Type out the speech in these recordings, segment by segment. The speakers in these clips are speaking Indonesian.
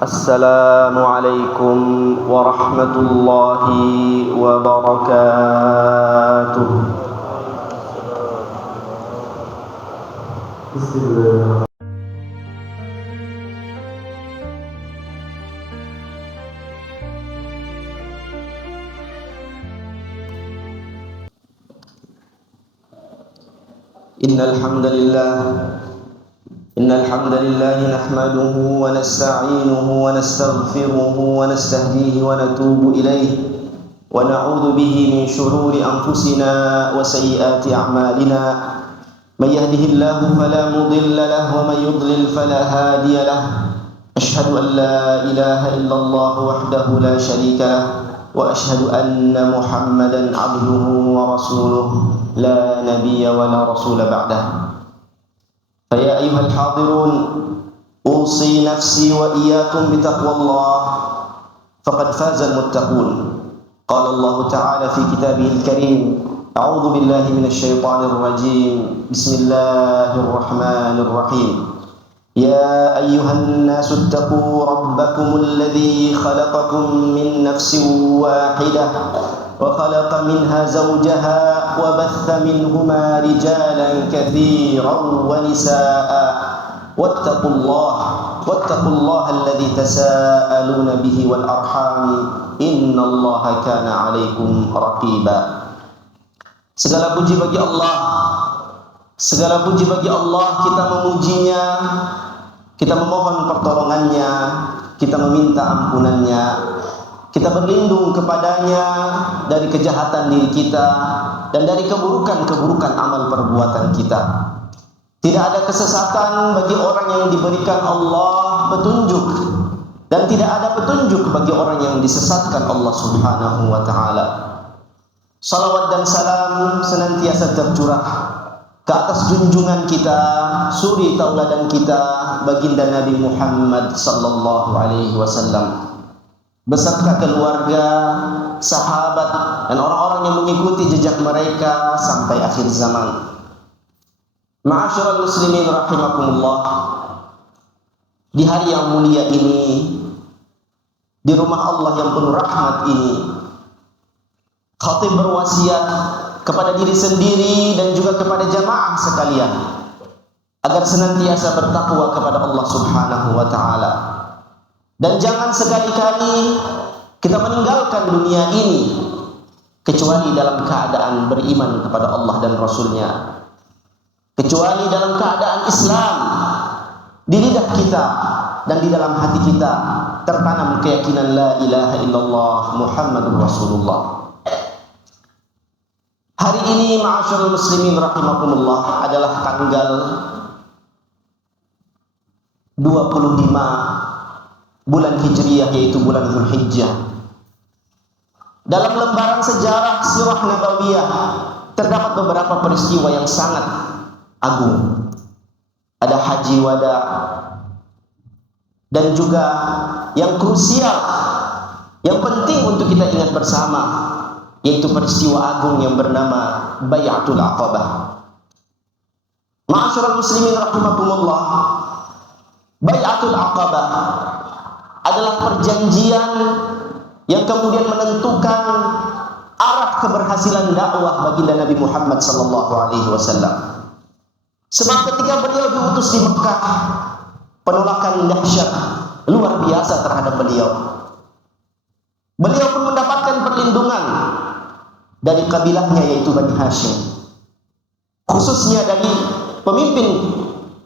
Assalamualaikum warahmatullahi wabarakatuh. Bismillah. Innal hamdalillah nahmaduhu wa nasta'inuhu wa nastaghfiruhu wa nastahdihi wa natubu ilayhi wa na'udzu bihi min shururi anfusina wa sayyiati a'malina. May yahdihillahu fala mudilla lahu wa may yudlil fala hadiya lahu. Ashhadu an la ilaha illallah wahdahu la sharika lahu wa ashhadu anna Muhammadan 'abduhu wa rasuluhu la nabiyya wa la rasula ba'dahu. Fa ya ayyuhal hadirun usi nafsi wa iyyakum bitaqwallah faqad faza al-muttaqun. Qala Allah ta'ala fi kitabihil karim, a'udzu billahi minasy syaithanir rajim. Bismillahirrahmanirrahim. يا أيها الناس اتقوا ربكم الذي خلقكم من نفس واحدة وخلق منها زوجها وبث منهما رجالا كثيرا ونساء واتقوا الله الذي تساءلون به والأرحام إن الله كان عليكم رقيبا. Segala puji bagi Allah, segala puji bagi Allah. Kita memujinya, kita memohon pertolongannya, kita meminta ampunannya, kita berlindung kepadanya dari kejahatan diri kita dan dari keburukan-keburukan amal perbuatan kita. Tidak ada kesesatan bagi orang yang diberikan Allah petunjuk, dan tidak ada petunjuk bagi orang yang disesatkan Allah Subhanahu wa ta'ala. Salawat dan salam senantiasa tercurah ke atas junjungan kita, suri tauladan kita, baginda Nabi Muhammad sallallahu alaihi wasallam, beserta keluarga, sahabat, dan orang-orang yang mengikuti jejak mereka sampai akhir zaman. Ma'asyiral muslimin rahimakumullah. Di hari yang mulia ini, di rumah Allah yang penuh rahmat ini, khatib berwasiat kepada diri sendiri dan juga kepada jamaah sekalian agar senantiasa bertakwa kepada Allah Subhanahu wa ta'ala, dan jangan sekali-kali kita meninggalkan dunia ini kecuali dalam keadaan beriman kepada Allah dan Rasulnya, kecuali dalam keadaan Islam di lidah kita dan di dalam hati kita tertanam keyakinan la ilaha illallah Muhammadur Rasulullah. Hari ini ma'asyiral muslimin rahimakumullah adalah tanggal 25 bulan Hijriyah, yaitu bulan Dzulhijjah. Dalam lembaran sejarah sirah nabawiyah terdapat beberapa peristiwa yang sangat agung. Ada haji wada, dan juga yang krusial, yang penting untuk kita ingat bersama, yaitu peristiwa agung yang bernama Bai'atul Aqabah. Ma'asyiral muslimin rahimakumullah, Bai'atul Aqabah adalah perjanjian yang kemudian menentukan arah keberhasilan dakwah baginda Nabi Muhammad sallallahu alaihi wasallam. Sebab ketika beliau diutus di Mekah, penolakan dahsyat luar biasa terhadap beliau. Beliau pun mendapatkan perlindungan dari kabilahnya, yaitu Bani Hashim, khususnya dari pemimpin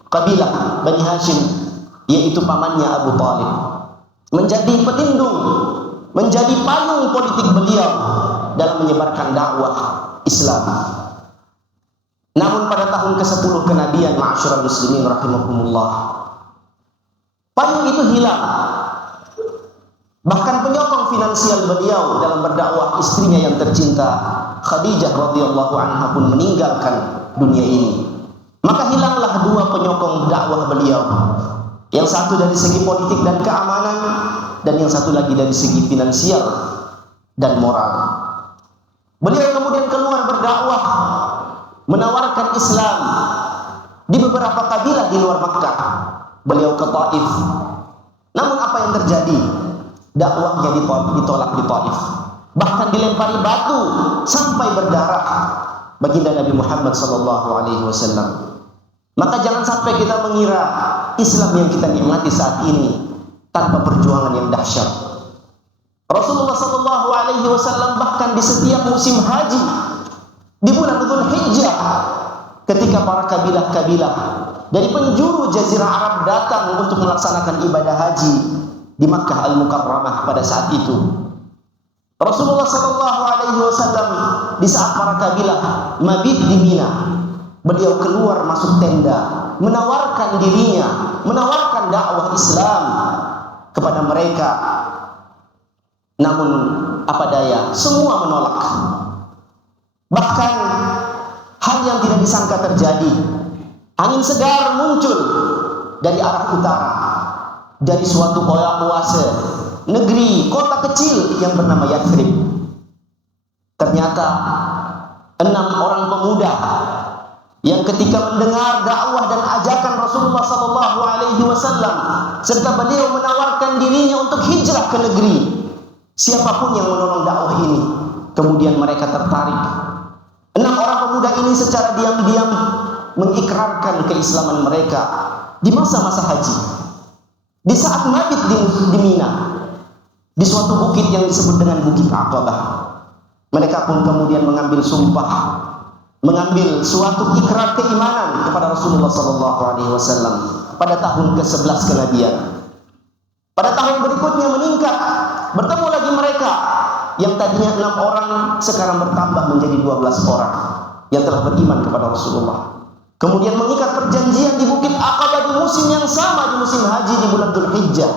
kabilah Bani Hashim, yaitu pamannya Abu Talib, menjadi pelindung, menjadi payung politik beliau dalam menyebarkan dakwah Islam. Namun pada tahun ke-10 kenabian, ma'asyiral muslimin rahimakumullah, payung itu hilang. Bahkan penyokong finansial beliau dalam berdakwah, istrinya yang tercinta Khadijah radhiyallahu anha, pun meninggalkan dunia ini. Maka hilanglah dua penyokong dakwah beliau, yang satu dari segi politik dan keamanan, dan yang satu lagi dari segi finansial dan moral. Beliau kemudian keluar berdakwah, menawarkan Islam di beberapa kabilah di luar Makkah. Beliau ke Taif, Namun apa yang terjadi? Dakwahnya ditolak di Taif. Bahkan dilempari batu sampai berdarah baginda Nabi Muhammad SAW. Maka jangan sampai kita mengira Islam yang kita nikmati saat ini tanpa perjuangan yang dahsyat. Rasulullah SAW bahkan di setiap musim haji di bulan Dzulhijjah, ketika para kabilah-kabilah dari penjuru Jazirah Arab datang untuk melaksanakan ibadah haji di Makkah Al-Mukarramah pada saat itu, Rasulullah SAW di saat para kabilah mabit di Mina, beliau keluar masuk tenda, menawarkan dirinya, menawarkan dakwah Islam kepada mereka. Namun apa daya, semua menolak. Bahkan hal yang tidak disangka terjadi. Angin segar muncul dari arah utara, dari suatu oase, negeri, kota kecil yang bernama Yathrib. Ternyata 6 orang pemuda yang ketika mendengar dakwah dan ajakan Rasulullah SAW serta beliau menawarkan dirinya untuk hijrah ke negeri, siapapun yang menolong dakwah ini, kemudian mereka tertarik. 6 orang pemuda ini secara diam-diam mengikrarkan keislaman mereka di masa-masa haji. Di saat mabit di Mina, di suatu bukit yang disebut dengan Bukit Aqabah, mereka pun kemudian mengambil sumpah, mengambil suatu ikrar keimanan kepada Rasulullah SAW pada tahun ke-11 kenabian. Pada tahun berikutnya meningkat, bertemu lagi mereka yang tadinya 6 orang sekarang bertambah menjadi 12 orang yang telah beriman kepada Rasulullah. Kemudian mengikat perjanjian di Bukit Aqabah di musim yang sama, di musim haji di bulan Dzulhijjah.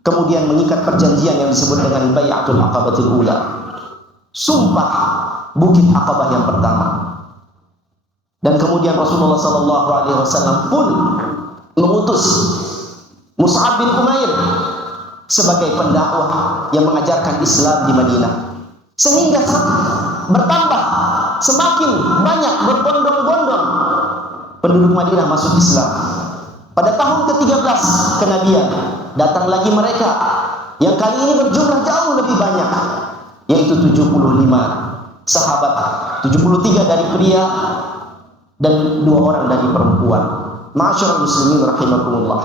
Kemudian mengikat perjanjian yang disebut dengan Bai'atul Aqabatul Ula, sumpah Bukit Aqabah yang pertama. Dan kemudian Rasulullah SAW pun mengutus Mus'ab bin Umair sebagai pendakwah yang mengajarkan Islam di Madinah, sehingga bertambah semakin banyak berbondong-bondong penduduk Madinah masuk Islam. Pada tahun ke-13 kenabian datang lagi mereka yang kali ini berjumlah jauh lebih banyak, yaitu 75 sahabat, 73 dari pria dan 2 orang dari perempuan. Ma'asyiral muslimin rahimakumullah.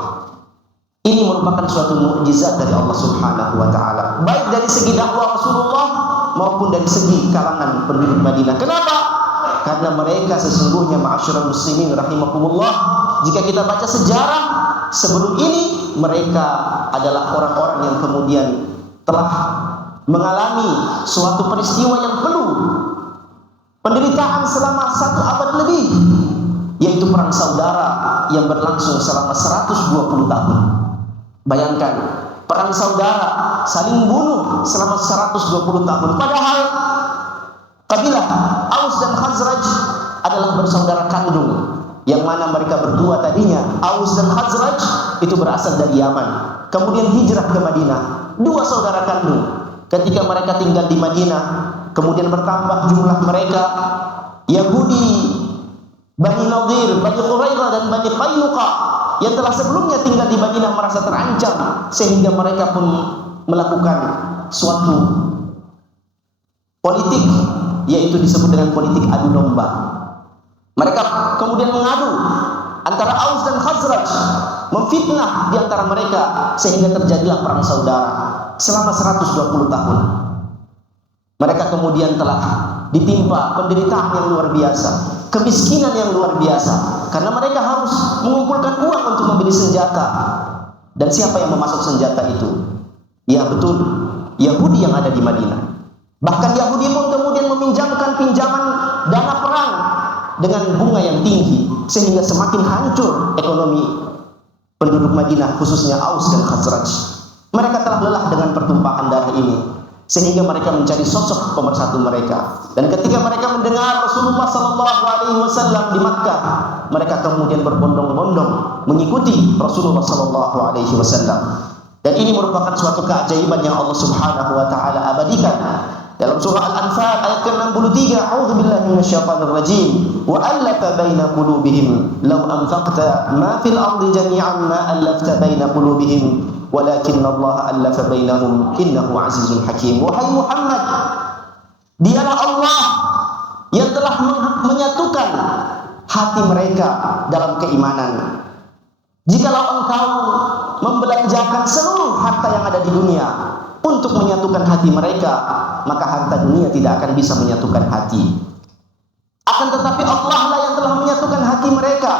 Ini merupakan suatu mukjizat dari Allah Subhanahu wa taala, baik dari segi dakwah Rasulullah maupun dari segi kalangan penduduk Madinah. Kenapa? Karena mereka sesungguhnya, ma'asyiral muslimin rahimakumullah, jika kita baca sejarah sebelum ini, mereka adalah orang-orang yang kemudian telah mengalami suatu peristiwa yang penuh penderitaan selama 1 abad lebih, yaitu perang saudara yang berlangsung selama 120 tahun. Bayangkan, perang saudara saling bunuh selama 120 tahun. Padahal kabilah Aus dan Khazraj adalah bersaudara kandung, yang mana mereka berdua tadinya, Aus dan Khazraj itu berasal dari Yaman, kemudian hijrah ke Madinah, 2 saudara kandung. Ketika mereka tinggal di Madinah, kemudian bertambah jumlah mereka, Yahudi, Bani Nadir, Bani Quraidah dan Bani Qainuqa yang telah sebelumnya tinggal di Madinah merasa terancam, sehingga mereka pun melakukan suatu politik, yaitu disebut dengan politik adu domba. Mereka kemudian mengadu antara Aus dan Khazraj, memfitnah di antara mereka, sehingga terjadilah perang saudara selama 120 tahun. Mereka kemudian telah ditimpa penderitaan yang luar biasa, kemiskinan yang luar biasa, karena mereka harus mengumpulkan uang untuk membeli senjata. Dan siapa yang memasok senjata itu? Ya betul, Yahudi yang ada di Madinah. Bahkan Yahudi pun kemudian meminjamkan pinjaman dana perang dengan bunga yang tinggi, sehingga semakin hancur ekonomi penduduk Madinah, khususnya Aus dan Khazraj. Mereka telah lelah dengan pertumpahan darah ini, sehingga mereka mencari sosok pemersatu mereka. Dan ketika mereka mendengar Rasulullah SAW di Makkah, mereka kemudian berbondong-bondong mengikuti Rasulullah SAW. Dan ini merupakan suatu keajaiban yang Allah Subhanahu wa taala abadikan Dalam surah Al-Anfal ayat ke-63, a'udzubillahi minasyaitonirrajim, wa allafa baina qulubihim law anfaqta ma fil ardi jami'an ma allafta baina qulubihim walakinna Allah allafa bainahum innahu azizun hakim. Wahai Muhammad, dialah Allah yang telah menyatukan hati mereka dalam keimanan. Jikalau engkau membelanjakan seluruh harta yang ada di dunia untuk menyatukan hati mereka, maka harta dunia tidak akan bisa menyatukan hati. Akan tetapi Allah lah yang telah menyatukan hati mereka.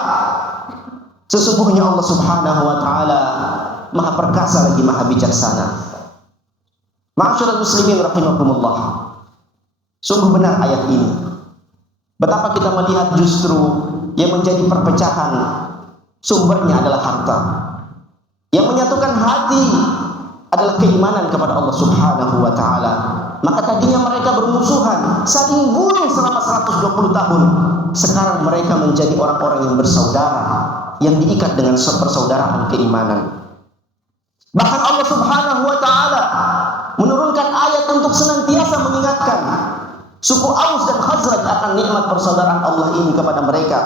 Sesungguhnya Allah Subhanahu wa taala Maha perkasa lagi Maha bijaksana. Ma'asyiral muslimin rahimakumullah. Sungguh benar ayat ini. Betapa kita melihat justru yang menjadi perpecahan sumbernya adalah harta. Yang menyatukan hati adalah keimanan kepada Allah Subhanahu wa taala. Maka tadinya mereka bermusuhan, saling bunuh selama 120 tahun. Sekarang mereka menjadi orang-orang yang bersaudara, yang diikat dengan persaudaraan keimanan. Bahkan Allah Subhanahu wa taala menurunkan ayat untuk senantiasa mengingatkan suku Aus dan Khazraj akan nikmat persaudaraan Allah ini kepada mereka.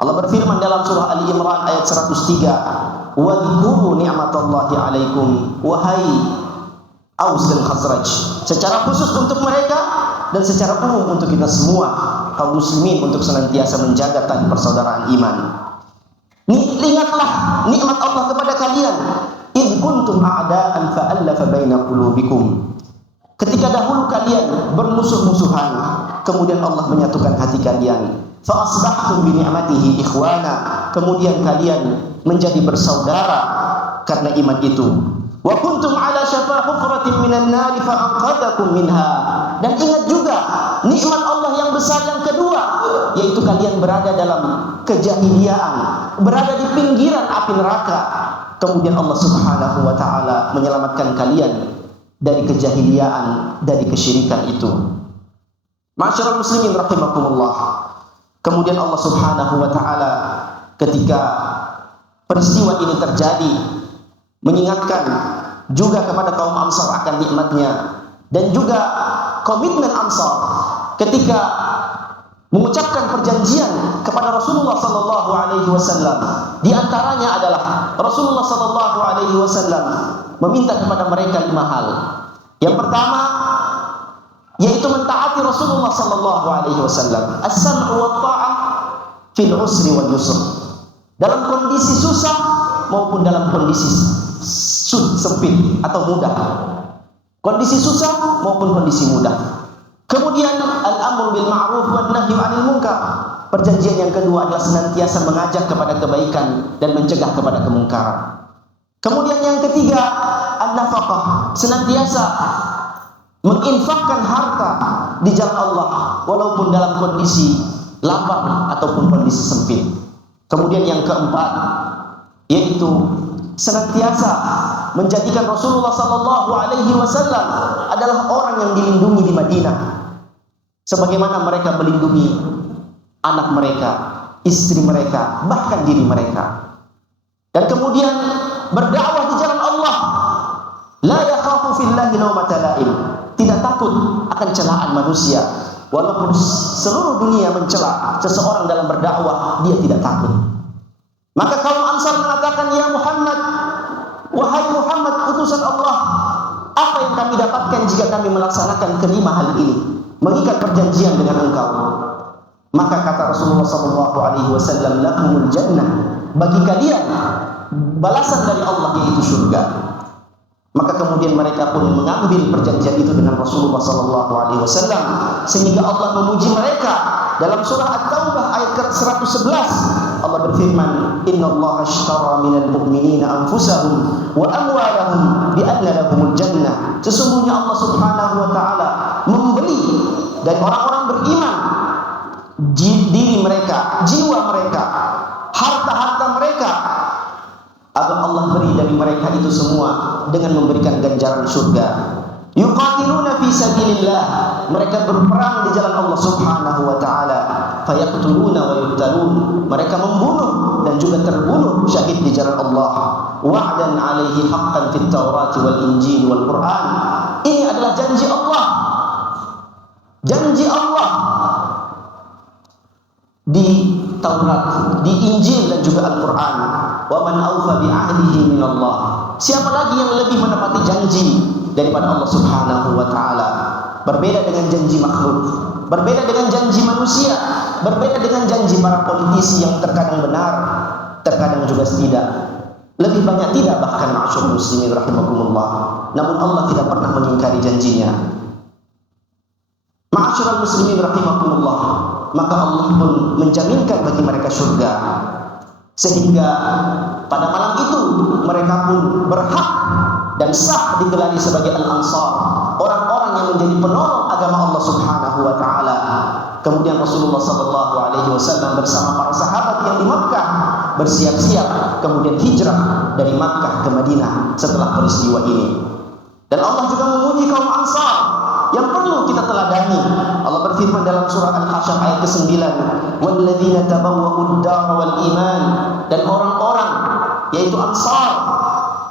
Allah berfirman dalam surah Ali Imran ayat 103, "Wadhkuru ni'matallahi 'alaikum," wahai Aus dan Khazraj, secara khusus untuk mereka dan secara umum untuk kita semua kaum muslimin untuk senantiasa menjaga tali persaudaraan iman. Ingatlah nikmat Allah kepada kalian. "Id kuntum a'da'an fa'allafa baina qulubikum." Ketika dahulu kalian bermusuh-musuhan, kemudian Allah menyatukan hati kalian. Fa asbahtum bi ni'matihi ikhwana, kemudian kalian menjadi bersaudara karena iman itu. Wa kuntum ala syafa hufratin minan nar fa anqadhakum minha. Dan ingat juga nikmat Allah yang besar yang kedua, yaitu kalian berada dalam kejahiliaan, berada di pinggiran api neraka. Kemudian Allah Subhanahu wa taala menyelamatkan kalian dari kejahiliaan, dari kesyirikan itu. Ma'asyiral muslimin rahimakumullah. Kemudian Allah Subhanahu wa taala ketika peristiwa ini terjadi mengingatkan juga kepada kaum Ansar akan nikmatnya dan juga komitmen Ansar ketika mengucapkan perjanjian kepada Rasulullah sallallahu alaihi wasallam. Di antaranya adalah Rasulullah sallallahu alaihi wasallam meminta kepada mereka 5 hal. Yang pertama yaitu mentaati Rasulullah sallallahu alaihi wasallam. As-sam'u wa ta'ah fil usri wal yusr. Dalam kondisi susah maupun dalam kondisi sempit atau mudah. Kondisi susah maupun kondisi mudah. Kemudian al-amru bil ma'ruf wan nahyi 'anil munkar. Perjanjian yang kedua adalah senantiasa mengajak kepada kebaikan dan mencegah kepada kemungkaran. Kemudian yang ketiga, an-nafaqah, senantiasa menginfakkan harta di jalan Allah walaupun dalam kondisi lapang ataupun kondisi sempit. Kemudian yang keempat yaitu senantiasa menjadikan Rasulullah sallallahu alaihi wasallam adalah orang yang dilindungi di Madinah sebagaimana mereka melindungi anak mereka, istri mereka, bahkan diri mereka. Dan kemudian berdakwah di jalan Allah, la yakhafu fillahi laumata laim, tidak takut akan celaan manusia. Walaupun seluruh dunia mencela seseorang dalam berdakwah, dia tidak takut. Maka kaum Ansar mengatakan, "Ya Muhammad, wahai Muhammad utusan Allah, apa yang kami dapatkan jika kami melaksanakan kelima hal ini, mengikat perjanjian dengan engkau?" Maka kata Rasulullah sallallahu alaihi wasallam, "Lakumul jannah," bagi kalian balasan dari Allah yaitu surga. Maka kemudian mereka pun mengambil perjanjian itu dengan Rasulullah sallallahu alaihi wasallam sehingga Allah memuji mereka dalam surah At-Taubah ayat ke-111. Allah berfirman, "Innallaha ashtara minal mu'minina anfusahum wa amwalahum bi anna lahumul jannah." Sesungguhnya Allah Subhanahu wa taala membeli dari orang-orang beriman diri mereka, jiwa mereka, harta-harta mereka, agar Allah beri dari mereka itu semua dengan memberikan ganjaran surga. Yuqatiluna fi sabilillah, mereka berperang di jalan Allah Subhanahu wa taala. Fayaqtuluna wa yuqtalun, mereka membunuh dan juga terbunuh syahid di jalan Allah. Wa'dan 'alaihi haqqan fit Taurat wal Injil wal Quran. Ini adalah janji Allah Janji Allah di Taurat, di Injil dan juga Al-Quran. Wa man awfa bi ahdihi min Allah. Siapa lagi yang lebih menepati janji daripada Allah Subhanahu wa taala? Berbeda dengan janji makhluk, berbeda dengan janji manusia, berbeda dengan janji para politisi yang terkadang benar, terkadang juga tidak. Lebih banyak tidak, bahkan ma'asyur muslimin rahimakumullah. Namun Allah tidak pernah mengingkari janjinya. Ma'asyur muslimin rahimakumullah. Maka Allah pun menjaminkan bagi mereka surga. Sehingga pada malam itu mereka pun berhak dan sah digelari sebagai Al-Ansar, orang-orang yang menjadi penolong agama Allah Subhanahu wa taala. Kemudian Rasulullah sallallahu alaihi wasallam bersama para sahabat yang di Makkah bersiap-siap kemudian hijrah dari Makkah ke Madinah setelah peristiwa ini. Dan Allah juga memuji kaum Ansar yang perlu kita teladani. Allah berfirman dalam surah Al-Hasyr ayat ke-9, "Walladzina tabawwa'ud dar wal iman," dan orang-orang yaitu Ansar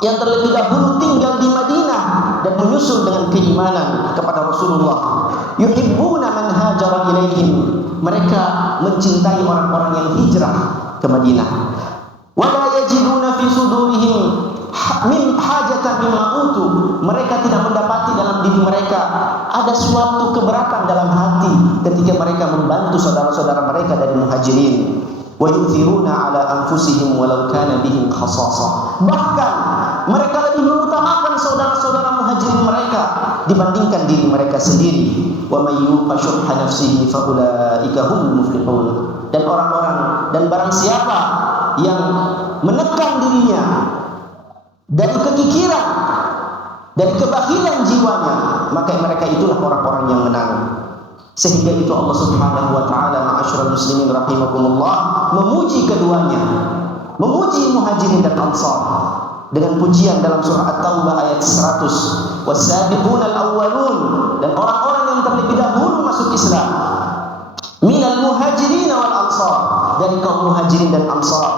yang terlebih dahulu tinggal di Madinah dan menyusul dengan keimanan kepada Rasulullah. Yuhibbuna man hajara ilaihim, mereka mencintai orang-orang yang hijrah ke Madinah. Wa la yajiduna fi sudurihim min hajatan mimma utu, mereka tidak mendapati dalam diri mereka ada suatu keberatan dalam hati ketika mereka membantu saudara-saudara mereka dari muhajirin. Wa yuthiruna ala anfusihim walau kana bihim khasasah, bahkan mereka lebih mengutamakan saudara-saudara muhajirin mereka dibandingkan diri mereka sendiri. Wa may yuqa syuhha nafsihi fa ulaika humul muflihun, dan orang-orang dan barang siapa yang menekan dirinya dari kekikiran, dari kebakilan jiwanya, maka mereka itulah orang-orang yang menang. Sehingga itu Allah Subhanahu wa taala, ma'asyiral muslimin rahimakumullah, memuji keduanya, memuji muhajirin dan ansar dengan pujian dalam surah At-Taubah ayat 100, was-sabiqunal awwalun, dan orang-orang yang terlebih dahulu masuk Islam, minal muhajirin wal ansar, dari kaum muhajirin dan ansar,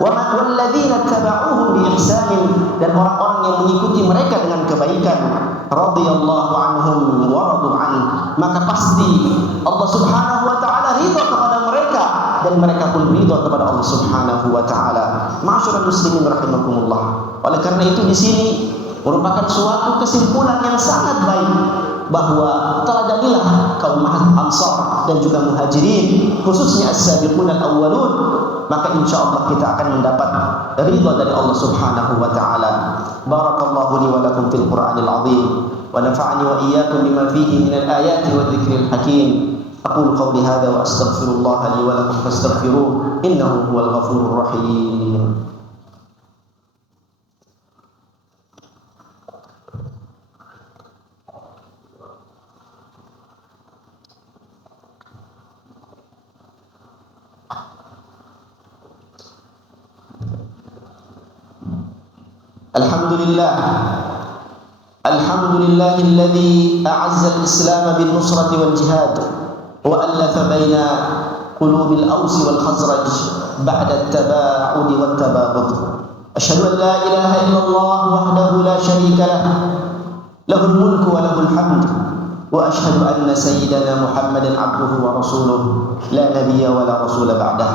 walladzina tabauhum bi ihsanin, dan orang-orang yang mengikuti mereka dengan kebaikan, radhiyallahu anhum wa radu an, maka pasti Allah Subhanahu wa taala ridha kepada mereka dan mereka pun ridha kepada Allah Subhanahu wa taala. Ma'asyiral muslimin rahimakumullah. Oleh karena itu di sini merupakan suatu kesimpulan yang sangat baik bahwa teladanilah kaum Ansar dan juga Muhajirin, khususnya as-sabiqun al-awwalun, maka insyaallah kita akan mendapat ridha dari Allah Subhanahu wa taala. Barakallahu li wa lakum fil Qur'anil azim wa nafa'ani wa iyyakum bima fihi min al-ayati wa dhikril hakim. Aqulu qawli hadha wa astaghfirullah li wa lakum fastaghfiruhu innahu huwal ghafurur rahim. الحمد لله الذي أعز الإسلام بالنصرة والجهاد وألف بين قلوب الأوس والخزرج بعد التباعد والتباغض. أشهد أن لا إله إلا الله وحده لا شريك له الملك وله الحمد، وأشهد أن سيدنا محمدا عبده ورسوله لا نبي ولا رسول بعده.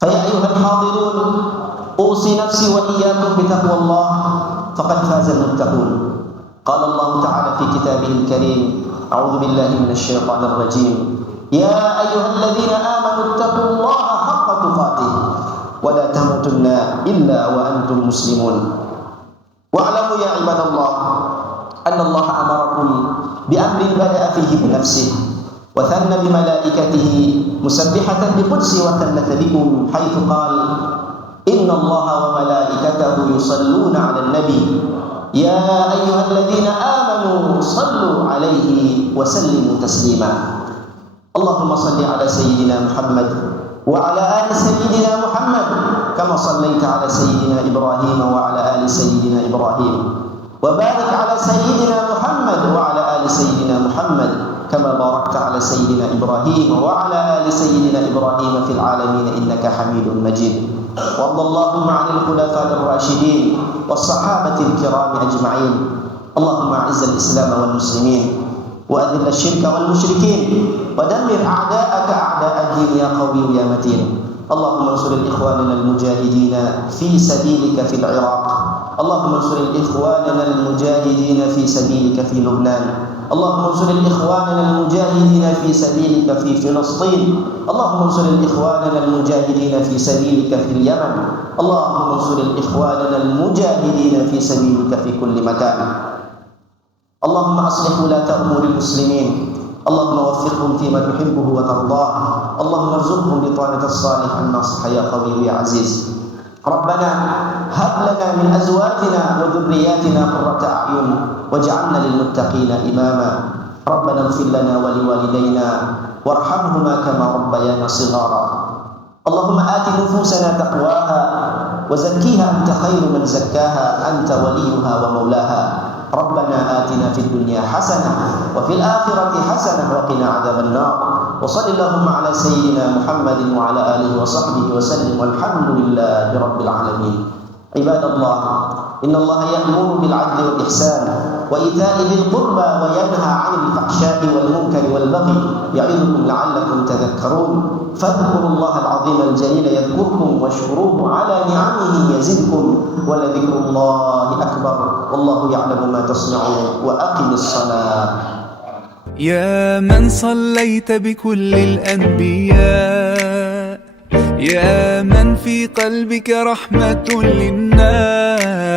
فيا أيها الحاضرون، أوصي نفسي وإياكم بتقوى الله فقد فاز المتقون. قال الله تعالى في كتابه الكريم: أعوذ بالله من الشيطان الرجيم، يا أيها الذين آمنوا اتقوا الله حق تقاته ولا تموتن إلا وأنتم مسلمون. واعلموا يا عباد الله أن الله أمركم بأمر بدأ فيه بنفسه وثنى بملائكته مسبحة بقدسه وثلث بكم حيث قال: إن الله وملائكته يصلون على النبي يا أيها الذين آمنوا صلوا عليه وسلموا تسليما. اللهم صل على سيدنا محمد وعلى آل سيدنا محمد كما صليت على سيدنا إبراهيم وعلى آل سيدنا إبراهيم، وبارك على سيدنا محمد وعلى آل سيدنا محمد كما باركت على سيدنا إبراهيم وعلى آل سيدنا إبراهيم في العالمين إنك حميد مجيد. وارض اللهم عن الخلفاء الراشدين والصحابة الكرام أجمعين. اللهم أعز الإسلام والمسلمين وأذل الشرك والمشركين ودمر أعداءك أعداء الدين يا قوي يا متين. اللهم انصر إخواننا المجاهدين في سبيلك في العراق، اللهم انصر إخواننا المجاهدين في سبيلك في لبنان، اللهم انصر إخواننا المجاهدين في سبيلك في فلسطين، اللهم انصر إخواننا المجاهدين في سبيلك في اليمن، اللهم انصر إخواننا المجاهدين في سبيلك في كل مكان. اللهم أصلح ولاة أمور المسلمين، اللهم وفقهم فيما تحبه وترضاه، اللهم ارزقهم بطانة الصالح الناصح يا قوي يا عزيز. ربنا هب لنا من أزواجنا وذرياتنا قرة أعين واجعلنا للمتقين إماما. ربنا اغفر لنا ولوالدينا وارحمهما كما ربيانا صغارا. اللهم آت نفوسنا تقواها وزكيها أنت خير من زكاها، أنت وليها ومولاها. ربنا آتنا في الدنيا حسنة وفي الآخرة حسنة وقنا عذاب النار. وصل اللهم على سيدنا محمد وعلى آله وصحبه وسلم، والحمد لله رب العالمين. عباد الله، إن الله يأمر بالعدل والإحسان وإيتاء ذي القربى وينهى عن الفحشاء والمنكر والبغي يعظكم لعلكم تذكرون. فاذكروا الله العظيم الجليل يذكركم واشكروه على نعمه يزدكم ولذكر الله أكبر والله يعلم ما تصنعون. وأقم الصلاة. يا من صليت بكل الأنبياء، يا من في قلبك رحمة للناس.